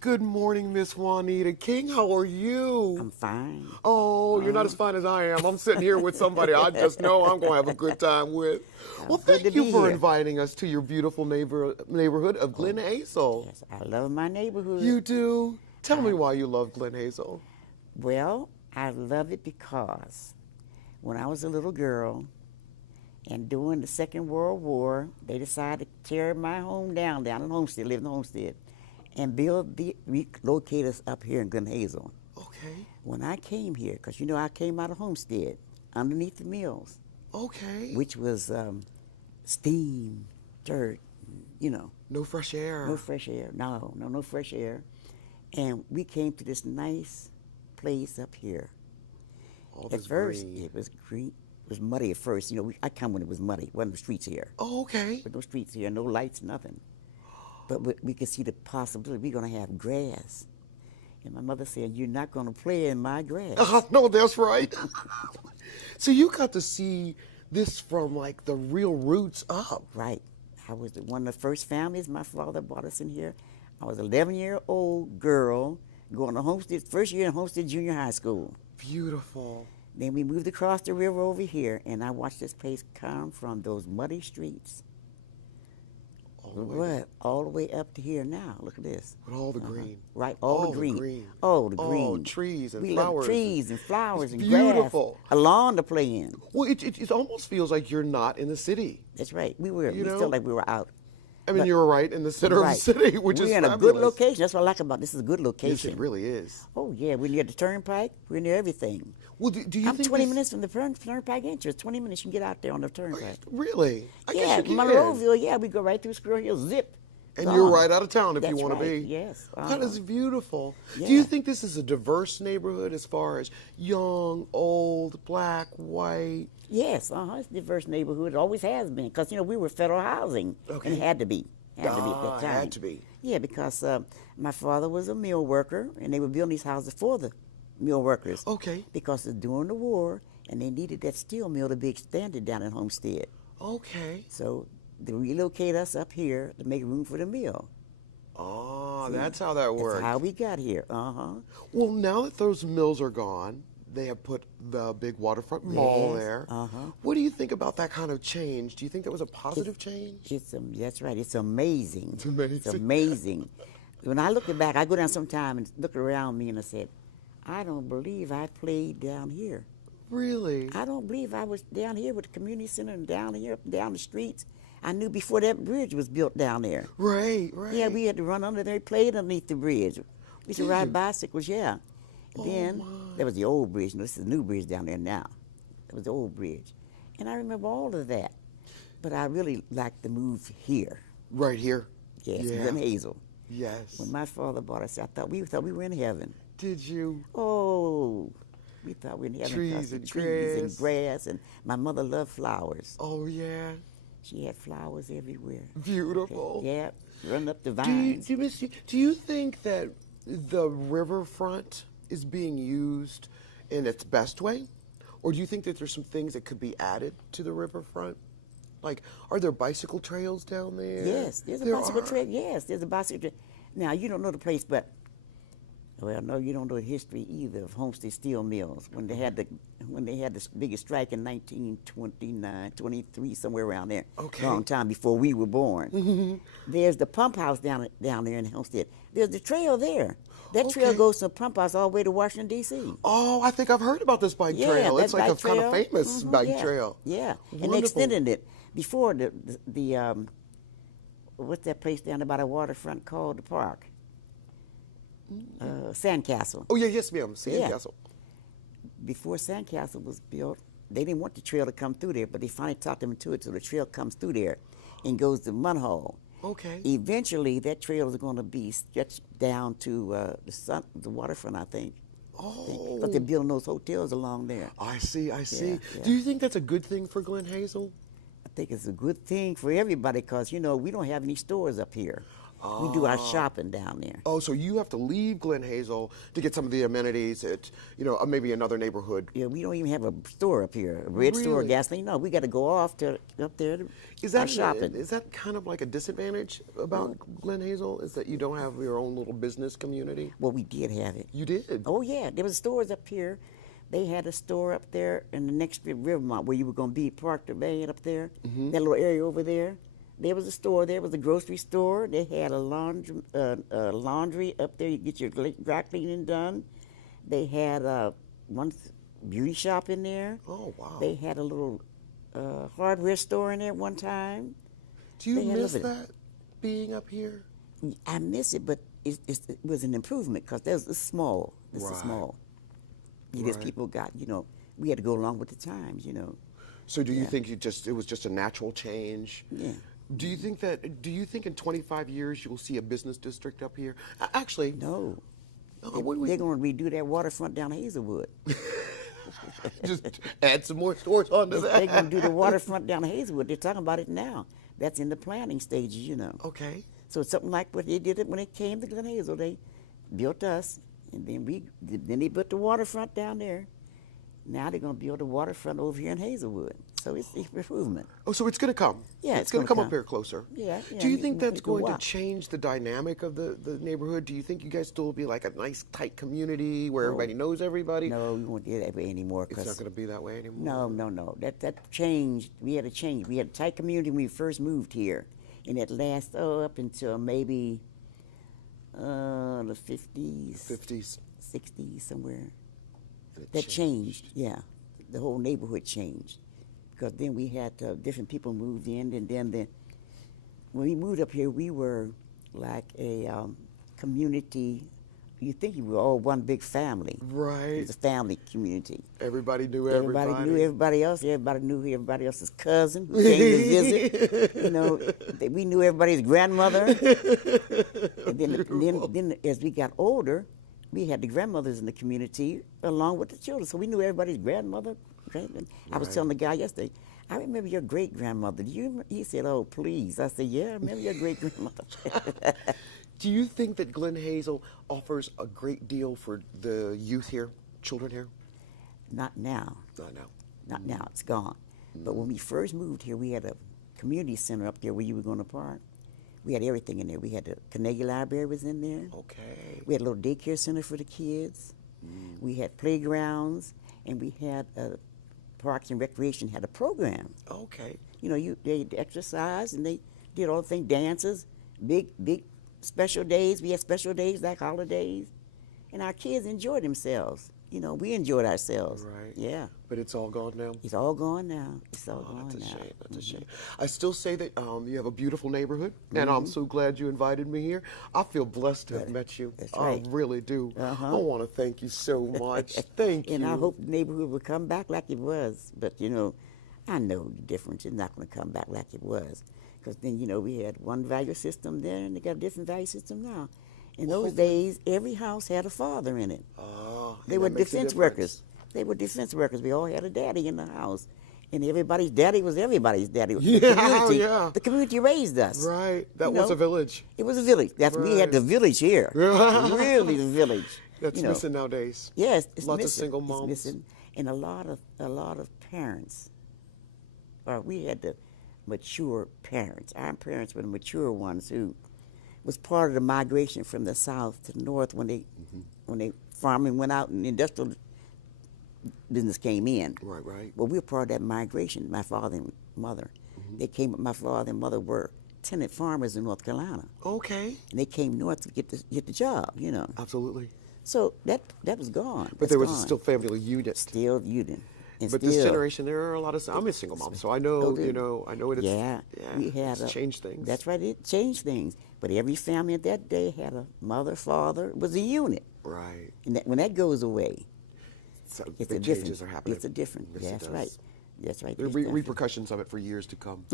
Good morning, Miss Juanita King. How are you? I'm fine. Oh, you're not as fine as I am. I'm sitting here with somebody I just know I'm going to have a good time with. Well, Good to thank you be for here. inviting us to your beautiful neighborhood of Glen Hazel. Yes, I love my neighborhood. You do? Tell me why you love Glen Hazel. Well, I love it because when I was a little girl and during the Second World War, they decided to tear my home down in Homestead, live in Homestead, and relocate us up here in Glen Hazel. Okay. When I came here, because you know I came out of Homestead underneath the mills, Okay. which was steam, dirt, you know. No fresh air. No fresh air. No fresh air. And we came to this nice place up here. All At this first, green. it was green. It was muddy at first. You know, I come when it was muddy. Wasn't no streets here. Oh, okay. But no streets here, no lights, nothing. But we could see the possibility we're going to have grass. And my mother said, "You're not going to play in my grass." No, that's right. So you got to see this from like the real roots up. Right. I was one of the first families. My father brought us in here. I was an 11-year-old girl going to Homestead, first year in Homestead Junior High School. Beautiful. Then we moved across the river over here, and I watched this place come from those muddy streets. All the way up to here now. Look at this. With all the green. Right, all the green. Oh, the green. Oh, trees and we flowers. love trees and flowers It's and beautiful. grass. A lawn to play in. Well, it almost feels like you're not in the city. That's right. We You know? felt like we were out. I mean, But- you're right in the center of the city, which is We're in a fabulous. good location. That's what I like about this. Is a good location. Yes, it really is. Oh yeah, we're near the turnpike. We're near everything. Well, do you I'm think 20 this- minutes from the turnpike entrance. 20 minutes you can get out there on the turnpike. Really? I Yeah, guess you can. Monroeville. Yeah, we go right through Squirrel Hill. Zip. And gone. you're right out of town if That's you want right. to be. Yes. That is beautiful. Yeah. Do you think this is a diverse neighborhood as far as young, old, black, white? Yes, it's a diverse neighborhood. It always has been, because you know we were federal housing, Okay. and it had to be. Had to be at that it time. had to be. Yeah, because my father was a mill worker, and they were building these houses for the mill workers. Okay. Because it's during the war, and they needed that steel mill to be expanded down in Homestead. Okay. So they relocate us up here to make room for the mill. Oh, that's how that works. That's how we got here. Well, now that those mills are gone, they have put the big waterfront mall Yes, there. uh-huh. What do you think about that kind of change? Do you think that was a positive change? That's right. It's amazing. It's amazing. It's amazing. When I look back, I go down sometime and look around me and I said, I don't believe I played down here. Really? I don't believe I was down here with the community center and down here, down the streets. I knew before that bridge was built down there. Right. Yeah, we had to run under there, played underneath the bridge. We used to Did ride you? bicycles, yeah. And then there was the old bridge. No, this is the new bridge down there now. That was the old bridge. And I remember all of that. But I really liked the move here. Right here? Yes, Yeah. Glen Hazel. Yes. When my father bought us, I thought we were in heaven. Did you? Oh, we thought we were in heaven. Trees 'cause the and trees grass. and grass. And my mother loved flowers. Oh, yeah. She had flowers everywhere. Beautiful. Yeah, running up the Do you, vines. do you think that the riverfront is being used in its best way? Or do you think that there's some things that could be added to the riverfront? Like, are there bicycle trails down there? Yes, there's a There bicycle are? trail. Yes, there's a bicycle trail. Now, you don't know the place, but, well, no, you don't know the history either of Homestead Steel Mills. When they had the biggest strike in 1929, 23, somewhere around there. Okay. Long time before we were born. There's the pump house down there in Homestead. There's the trail there. That trail Okay. goes from the pump house all the way to Washington, D.C. Oh, I think I've heard about this bike trail. that It's like a bike kind of trail. famous Mhm, bike yeah, trail. Yeah, and they Wonderful. extended it. Before the what's that place down there by the waterfront called the park? Sandcastle. Oh, yeah, yes, ma'am. Sandcastle. Before Sandcastle was built, they didn't want the trail to come through there, but they finally talked them into it, so the trail comes through there and goes to Munhall. Okay. Eventually, that trail is going to be stretched down to the waterfront, I think. Oh. But they're building those hotels along there. I see. Yeah. Do you think that's a good thing for Glen Hazel? I think it's a good thing for everybody because, you know, we don't have any stores up here. We do our shopping down there. Oh, so you have to leave Glen Hazel to get some of the amenities at, maybe another neighborhood. Yeah, we don't even have a store up here, a red store, Really? gasoline. No, we got to go off to up there to our shopping. Is that kind of like a disadvantage about Glen Hazel? Is that you don't have your own little business community? Well, we did have it. You did? Oh yeah, there was stores up here. They had a store up there in the next street, Rivermont, where you were going to be parked the van up there. That little area over there. There was a store. There was a grocery store. They had a laundry up there. You get your dry cleaning done. They had one beauty shop in there. Oh, wow. They had a little hardware store in there at one time. Do you They had a miss little that, being up here? I miss it, but it was an improvement because it's small. It's Right. small. These people got, we had to go along with the times, So do you think it was just a natural change? Yeah. Do you think in 25 years you'll see a business district up here? Actually, No. what do we They're going to redo that waterfront down Hazelwood. just add some more stores onto that? They're going to do the waterfront down Hazelwood. They're talking about it now. That's in the planning stages, Okay. So it's something like what they did it when it came to Glen Hazel. They built us, and then they built the waterfront down there. Now they're going to build the waterfront over here in Hazelwood. So it's improvement. Oh, so it's going to come. Yeah, it's going to come up here closer. Yeah. Do you think that's you can going to walk. change the dynamic of the neighborhood? Do you think you guys still will be like a nice, tight community where everybody knows everybody? No, we won't do that way anymore. It's not going to be that way anymore? No. That changed. We had to change. We had a tight community when we first moved here. And it lasted up until maybe the 50s. 50s. 60s, somewhere. And it That changed, yeah. The whole neighborhood changed. Because then we had different people moved in, and then when we moved up here, we were like a community. You think you were all one big family. Right. It was a family community. Everybody knew everybody. Everybody knew everybody else. Everybody knew everybody else's cousin who came to visit. We knew everybody's grandmother. And then as we got older, we had the grandmothers in the community along with the children. So we knew everybody's grandmother. I was telling the guy yesterday, I remember your great-grandmother. He said, oh, please. I said, yeah, I remember your great-grandmother. Do you think that Glen Hazel offers a great deal for the youth here, children here? Not now. Not now. Not now. It's gone. But when we first moved here, we had a community center up there where you were going to park. We had everything in there. We had the Carnegie Library was in there. Okay. We had a little daycare center for the kids. We had playgrounds, and we had Parks and Recreation had a program. Okay. They exercised, and they did all the things, dances, big special days. We had special days like holidays, and our kids enjoyed themselves. We enjoyed ourselves. Right. Yeah. But it's all gone now? It's all gone now. It's all gone That's a now. shame. That's a shame. I still say that you have a beautiful neighborhood, and I'm so glad you invited me here. I feel blessed to have met you. That's right. I really do. I want to thank you so much. Thank you. And I hope the neighborhood will come back like it was. But, I know the difference. It's not going to come back like it was. Because then, we had one value system then, and they got a different value system now. In those days, every house had a father in it. They were defense workers. They were defense workers. We all had a daddy in the house. And everybody's daddy was everybody's daddy. The community raised us. Right. That was a village. It was a village. We had the village here. Really the village. That's missing nowadays. Yes, it's Lots missing. of single moms. It's missing. And a lot of parents. We had the mature parents. Our parents were the mature ones who was part of the migration from the south to the north when they farming went out and the industrial business came in. Right. Well, we were part of that migration, my father and mother. They came, my father and mother were tenant farmers in North Carolina. Okay. And they came north to get the job, Absolutely. So that was gone. But there was still family unit. Still unit. But this generation, there are a lot of. I'm a single mom, so I know. I know it. We had it's changed things. That's right. It changed things. But every family at that day had a mother, father. It was a unit. Right. And when that goes away, so it's big a different. changes are happening. It's a different. Yes, That's right. That's right. There are repercussions of it for years to come.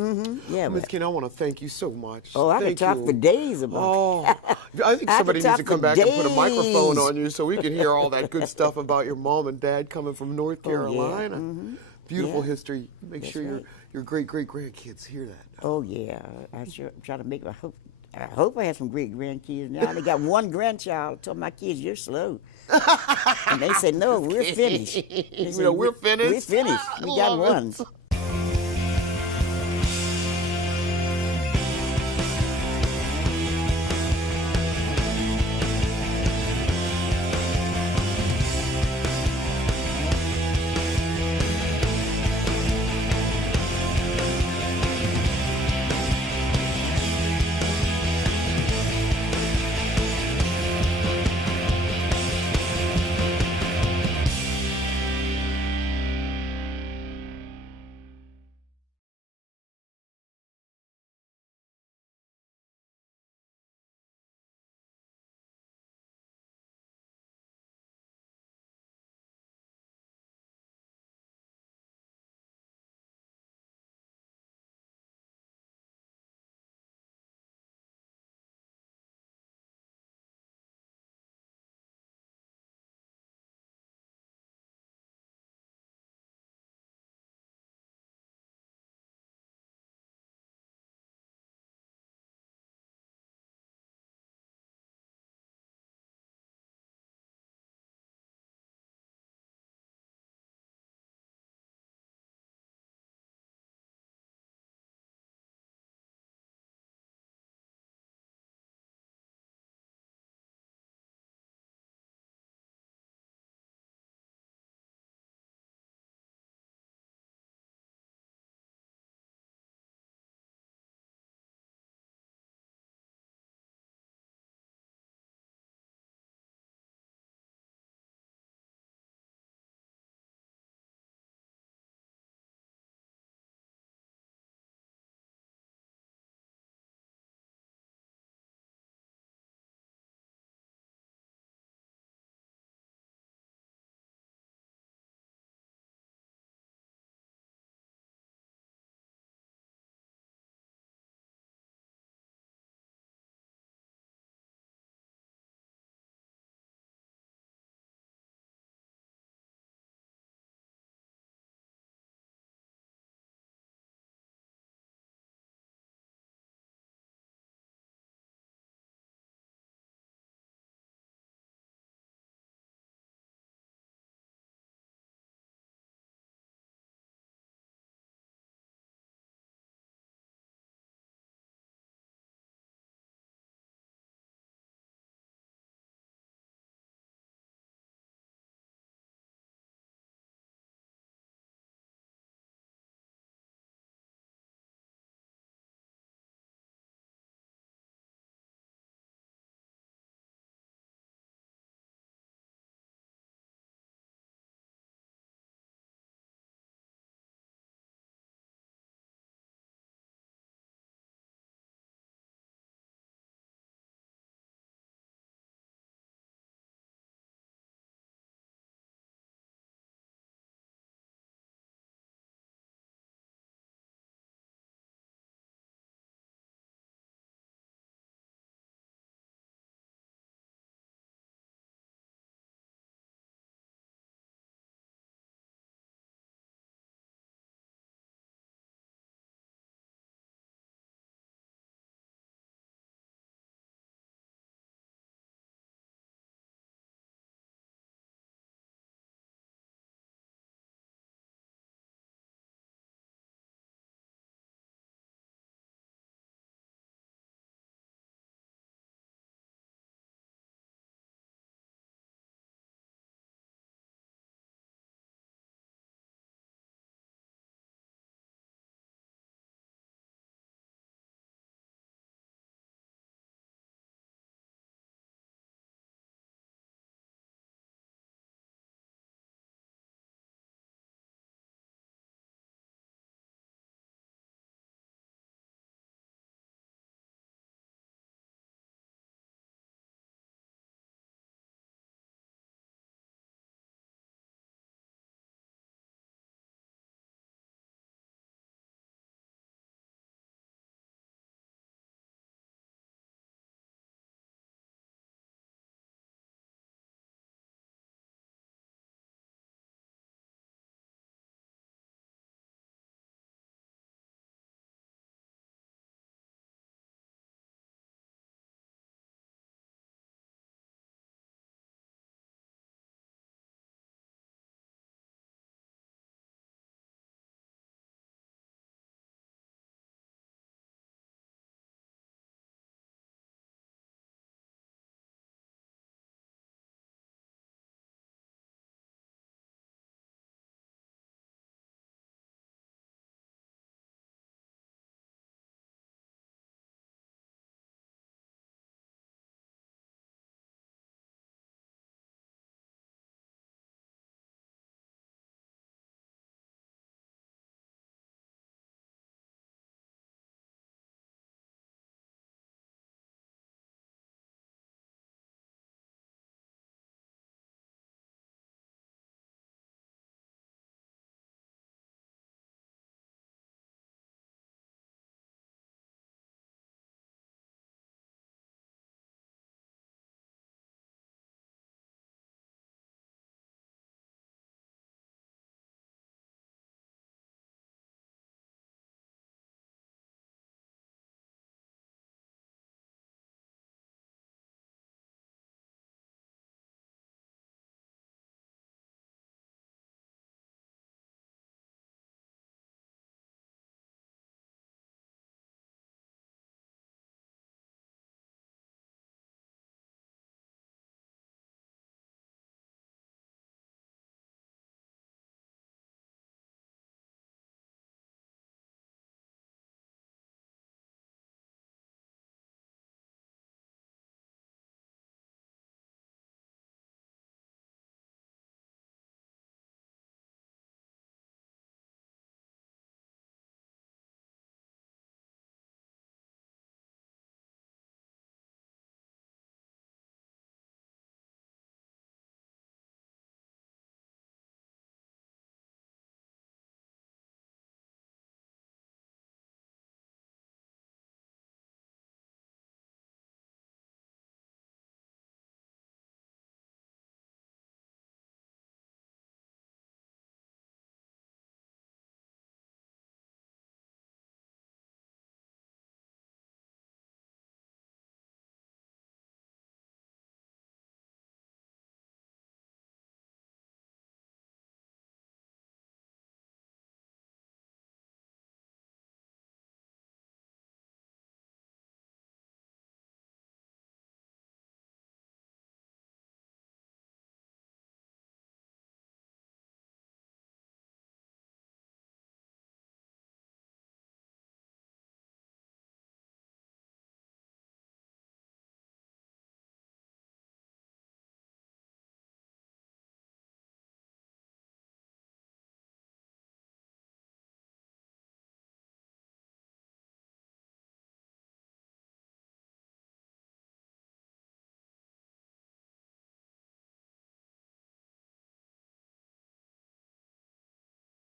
Yeah. Ms. Ken, I want to thank you so much. Oh, I could talk for days about it. I think somebody needs to come back and put a days. microphone on you so we can hear all that good stuff about your mom and dad coming from North Carolina. Beautiful history. Make sure your great-great-grandkids hear that. Oh, yeah. I try to make, I I hope I have some great grandkids now. They got one grandchild. I told my kids, you're slow. And they said, no, we're finished. They said, we're finished? We're finished. We got Love one. it.